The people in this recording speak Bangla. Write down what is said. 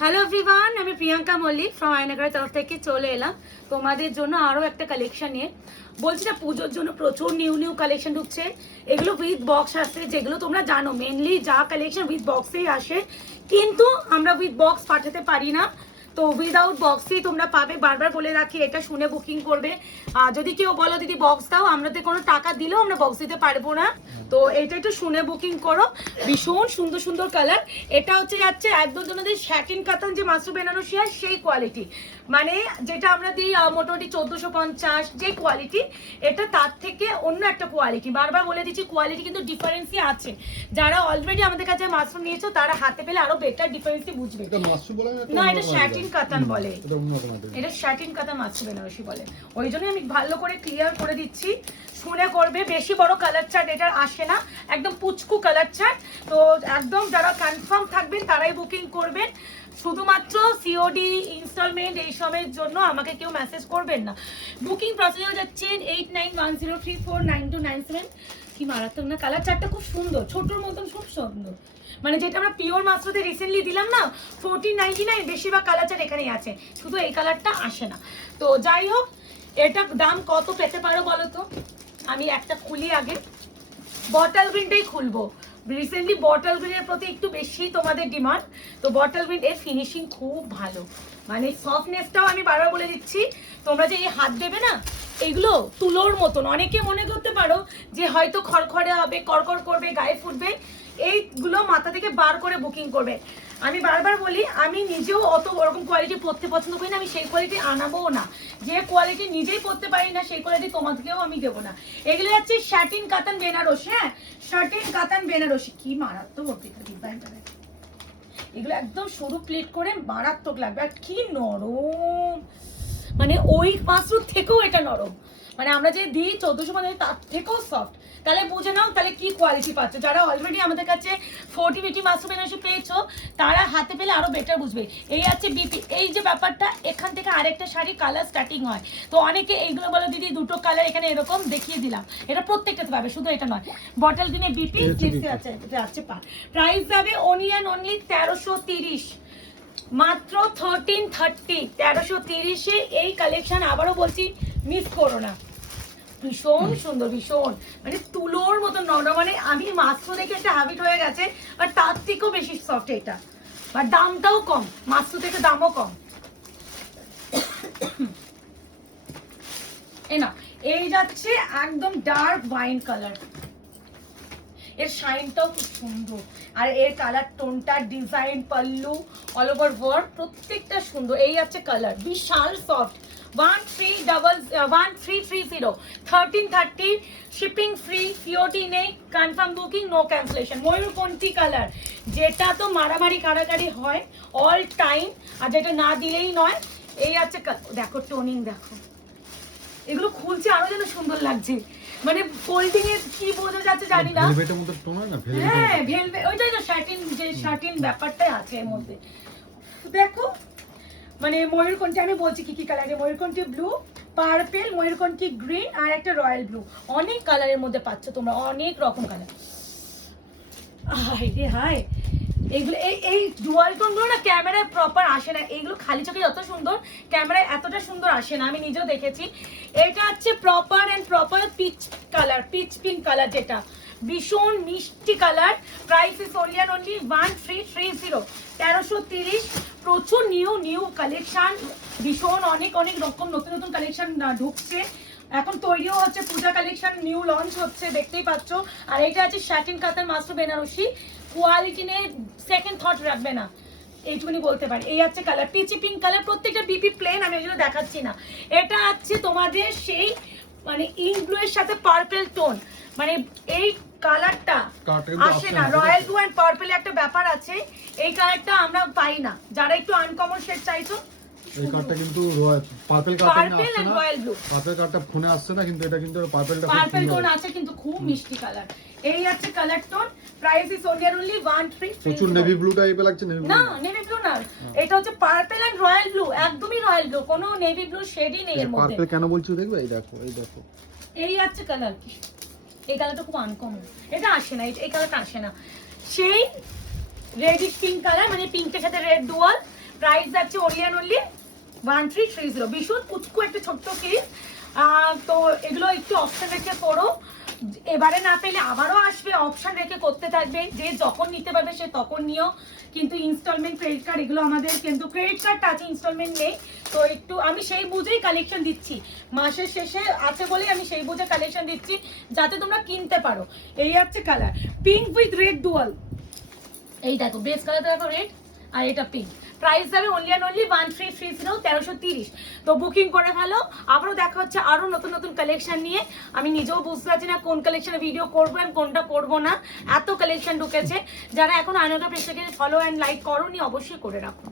হ্যালো এভরিওয়ান, আমি প্রিয়াঙ্কা মল্লিক ফ্রম আয়নাগরের তরফ থেকে চলে এলাম তোমাদের জন্য আরও একটা কালেকশন নিয়ে। বলছি না, পুজোর জন্য প্রচুর নিউ কালেকশন ঢুকছে। এগুলো উইথ বক্স আসছে, যেগুলো তোমরা জানো মেনলি যা কালেকশন উইথ বক্সেই আসে, কিন্তু আমরা উইথ বক্স পাঠাতে পারি না। তো উইদাউট বক্সই তোমরা পাবে। বারবার বলে রাখি, এটা শুনে বুকিং করবে। যদি কেউ বলো দিদি বক্স দাও, আমরা তো কোনো টাকা দিলেও আমরা বক্স দিতে পারবো না। তো এটা একটু শুনে বুকিং করো। ভীষণ সুন্দর সুন্দর কালার। এটা হচ্ছে যাচ্ছে একদম তোমাদের শ্যাটিন কাতান যে মাসরু বেনারসি হয় সেই কোয়ালিটি, মানে যেটা আমরা দিই মোটামুটি 1450 যে কোয়ালিটি, এটা তার থেকে অন্য একটা কোয়ালিটি। বারবার বলে দিচ্ছি, কোয়ালিটি কিন্তু ডিফারেন্সই আছে। যারা অলরেডি আমাদের কাছে মাসরু নিয়েছো তারা হাতে পেলে আরো বেটার ডিফারেন্সই বুঝবে। না, এটা শ্যাটিন কাতান বলে, এটা শ্যাটিন কাতান মাসরু বেনারসি বলে। ওই জন্যই আমি ভালো করে ক্লিয়ার করে দিচ্ছি, শুনে করবে। বেশি বড় কালার চার্ট এটার আসে না, একদম পুচকু কালার চার্ট। তো একদম যারা কনফার্ম থাকবেন তারাই বুকিং করবেন। শুধুমাত্র সিওডি ইনস্টলমেন্ট এই সময়ের জন্য আমাকে কেউ মেসেজ করবেন না। বুকিং প্রসেস হয়ে যাচ্ছে 8910349297। কি মারাত্মক না, কালার চার্টটা খুব সুন্দর, ছোটর মতন খুব সুন্দর। মানে যেটা আমরা পিওর মাত্রতে রিসেন্টলি দিলাম না 1499, বেশিরভাগ কালার চার্ট এখানেই আছে, শুধু এই কালারটা আসে না। তো যাই হোক, এটা দাম কত পেতে পারো বলো তো? আমি একটা খুলি আগে, বটল গ্রিনটাই খুলবো। রিসেন্টলি বটল গ্রিনের প্রতি একটু বেশি তোমাদের ডিমান্ড। তো বটল গ্রিন এর ফিনিশিং খুব ভালো, মানে সফটনেসটাও আমি বারবার বলে দিচ্ছি। তোমরা যে এই হাত দেবে না, এগুলো তুলোর মতন। অনেকে মনে করতে পারো যে হয়তো খড়খড়ে হবে, কড়কড় করবে, গায়ে ফুটবে। এইগুলো মাথা থেকে বার করে বুকিং করবে। আমি বারবার বলি, আমি নিজেও অত ওরকম কোয়ালিটি পরতে পছন্দ করি না, আমি সেই কোয়ালিটি আনাবোও না। যে কোয়ালিটি নিজেই পরতে পারি না সেই কোয়ালিটি তোমাদেরকেও আমি দেবো না। এগুলো হচ্ছে শ্যাটিন কাতান বেনারসি। হ্যাঁ, শ্যাটিন কাতান বেনারসি। কি মারাত্মক ডিজাইনটা, এগুলো একদম সরু প্লেট করে মারাত্মক লাগবে। আর কি নরম, মানে ওই মাসরুর থেকেও এটা নরম। মানে আমরা যে দিই 1450 তার থেকেও সফট। তাহলে বুঝে নাও তাহলে কি কোয়ালিটি পাচ্ছ। যারা অলরেডি আমাদের কাছে 40 মাসরু বেনারসি পেয়েছো তারা হাতে পেলে আরো বেটার বুঝবে। এই আছে বিপি, এই যে ব্যাপারটা, এখান থেকে আরেকটা শাড়ি কালার স্টার্টিং হয়। তো অনেকে এইগুলো বলো দিদি দুটো কালার এখানে এরকম দেখিয়ে দিলাম, এটা প্রত্যেকটাতে পাবে, শুধু এটা নয়। বটল কিনে বিপি স্লিপসে আছে, এটা আছে পা। প্রাইস যাবে অনলি 1330, মাত্র 1330। 1330-এ এই কালেকশন আবারও বলছি, মিস করো না। ভীষণ সুন্দর, ভীষণ মানে তুলোর মতো নরম। মানে আমি মাত্র দেখে একটা হ্যাবিট হয়ে গেছে, আর তার থেকেও বেশি সফট এটা। আর দামটাও কম, মাত্র থেকে দামও কম। না, এই যাচ্ছে একদম ডার্ক ওয়াইন কালার। এর শাইনটাও খুব সুন্দর, আর এর কালার টোনটা, design, pallu, all over work প্রত্যেকটা সুন্দর। এই আছে কালার, বিশাল সফট। 1330, 1330, শিপিং ফ্রি, সিওটি নেই, কনফার্ম বুকিং, নো ক্যান্সেলেশন। ময়ূরকণ্ঠী কালার, যেটা তো মারামারি কারাকারি হয় অল টাইম, আর যেটা না দিলেই নয়। এই আছে, দেখো টোনিং, দেখো এগুলো খুলছে আরো যেন সুন্দর লাগছে। মানে ফোল্ডিং এর কি বোঝা যাচ্ছে জানি না। ভেলভেটের মতো টোন হয় না, হ্যাঁ ভেলভেট, ওইটাই তো শার্টিন, যে শার্টিন ব্যাপারটাই আছে এর মধ্যে। দেখো মানে ময়ূরকণ্ঠী, আমি বলছি কি কি কালার, ময়ূরকণ্ঠী ব্লু, পার্পেল, ময়ূরকণ্ঠী গ্রিন, আর একটা রয়্যাল ব্লু। অনেক কালারের মধ্যে পাচ্ছ তোমরা, অনেক রকম কালার। হাই রে হাই, এইগুলো এই ডুয়াল টোনগুলো না ক্যামেরায় প্রপার আসে না। এইগুলো খালি চোখে যত সুন্দর, ক্যামেরায় এতটা সুন্দর আসে না, আমি নিজেও দেখেছি। এটা হচ্ছে proper peach colour, pitch pink colour, যেটা ভীষণ মিষ্টি কালার। Price is only 1330, 1330। প্রচুর নিউ কালেকশন, ভীষণ অনেক রকম নতুন কালেকশন ঢুকছে। এখন তৈরিও হচ্ছে, পূজা কালেকশন নিউ লঞ্চ হচ্ছে, দেখতেই পাচ্ছ। আর এটা আছে শ্যাটিন কাতান মাসরু বেনারসি। কোয়ালিটি নিয়ে সেকেন্ড থট রাখবে না, এইটুকুনি বলতে পারি। এই হচ্ছে কালার, পিচি পিঙ্ক কালার, প্রত্যেকটা বিপি প্লেন, আমি ওইগুলো দেখাচ্ছি না। এটা আছে তোমাদের সেই মানে ইঙ্ক ব্লু এর সাথে পার্পল টোন, মানে এই কালারটা আসে না। রয়্যাল ব্লু এন্ড পার্পল একটা ব্যাপার আছে, এই কালারটা আমরা পাই না। যারা একটু আনকমন শেড চাইছো, এই কার্ডটা কিন্তু পার্পল কার্ডটা আসছে না, পার্পল কার্ডটা ফোনে আসছে না, কিন্তু এটা কিন্তু পার্পলটা পার্পল টোন আছে, কিন্তু খুব মিষ্টি কালার। এই আছে colour tone. Price is only 1330। প্রচুর নেভি ব্লু টাইপের লাগছে। নেভি না, নেভি ব্লু না, এটা হচ্ছে পার্পল এন্ড রয়্যাল ব্লু, একদমই রয়্যাল ব্লু, কোনো নেভি ব্লু শেডই নেই এর মধ্যে। পার্পল কেন বলছো দেখবে, এই দেখো, এই দেখো, এই আছে কালার। এই কালারটা খুব আনকমন, এটা আসে না, এই কালারটা আসে না। সেই রেডিশ পিঙ্ক কালার, মানে পিঙ্কের সাথে রেড ডুয়াল। প্রাইস যাচ্ছে অনলি 1330। ভীষণ কুচকু একটা ছোট্ট ক্লিপ। তো এগুলো একটু অপশন রেখে পড়ো, এবারে না পেলে আবারও আসবে, অপশন রেখে করতে থাকবে, যে যখন নিতে পারবে সে তখন নিও। কিন্তু ইনস্টলমেন্ট ক্রেডিট কার্ড এগুলো আমাদের, কিন্তু ক্রেডিট কার্ডটা আছে, ইনস্টলমেন্ট নেই। তো একটু আমি সেই বুঝেই কালেকশন দিচ্ছি, মাসের শেষে আছে বলেই আমি সেই বুঝে কালেকশন দিচ্ছি যাতে তোমরা কিনতে পারো। এই হচ্ছে colour, pink with red dual. এই দেখো বেস কালার দেখো রেড, আর এটা পিঙ্ক। প্রাইস যাবে অনলি 1330, 1330। তো বুকিং করে ফেলো। আবারও দেখা হচ্ছে আরো নতুন নতুন কালেকশন নিয়ে। আমি নিজেও বুঝতে পারছি না কোন কালেকশনে ভিডিও করবো আর কোনটা করবো না, এত কালেকশন ঢুকেছে। যারা এখন আয়নকা পেজটাকে ফলো অ্যান্ড লাইক করোনি অবশ্যই করে রাখো।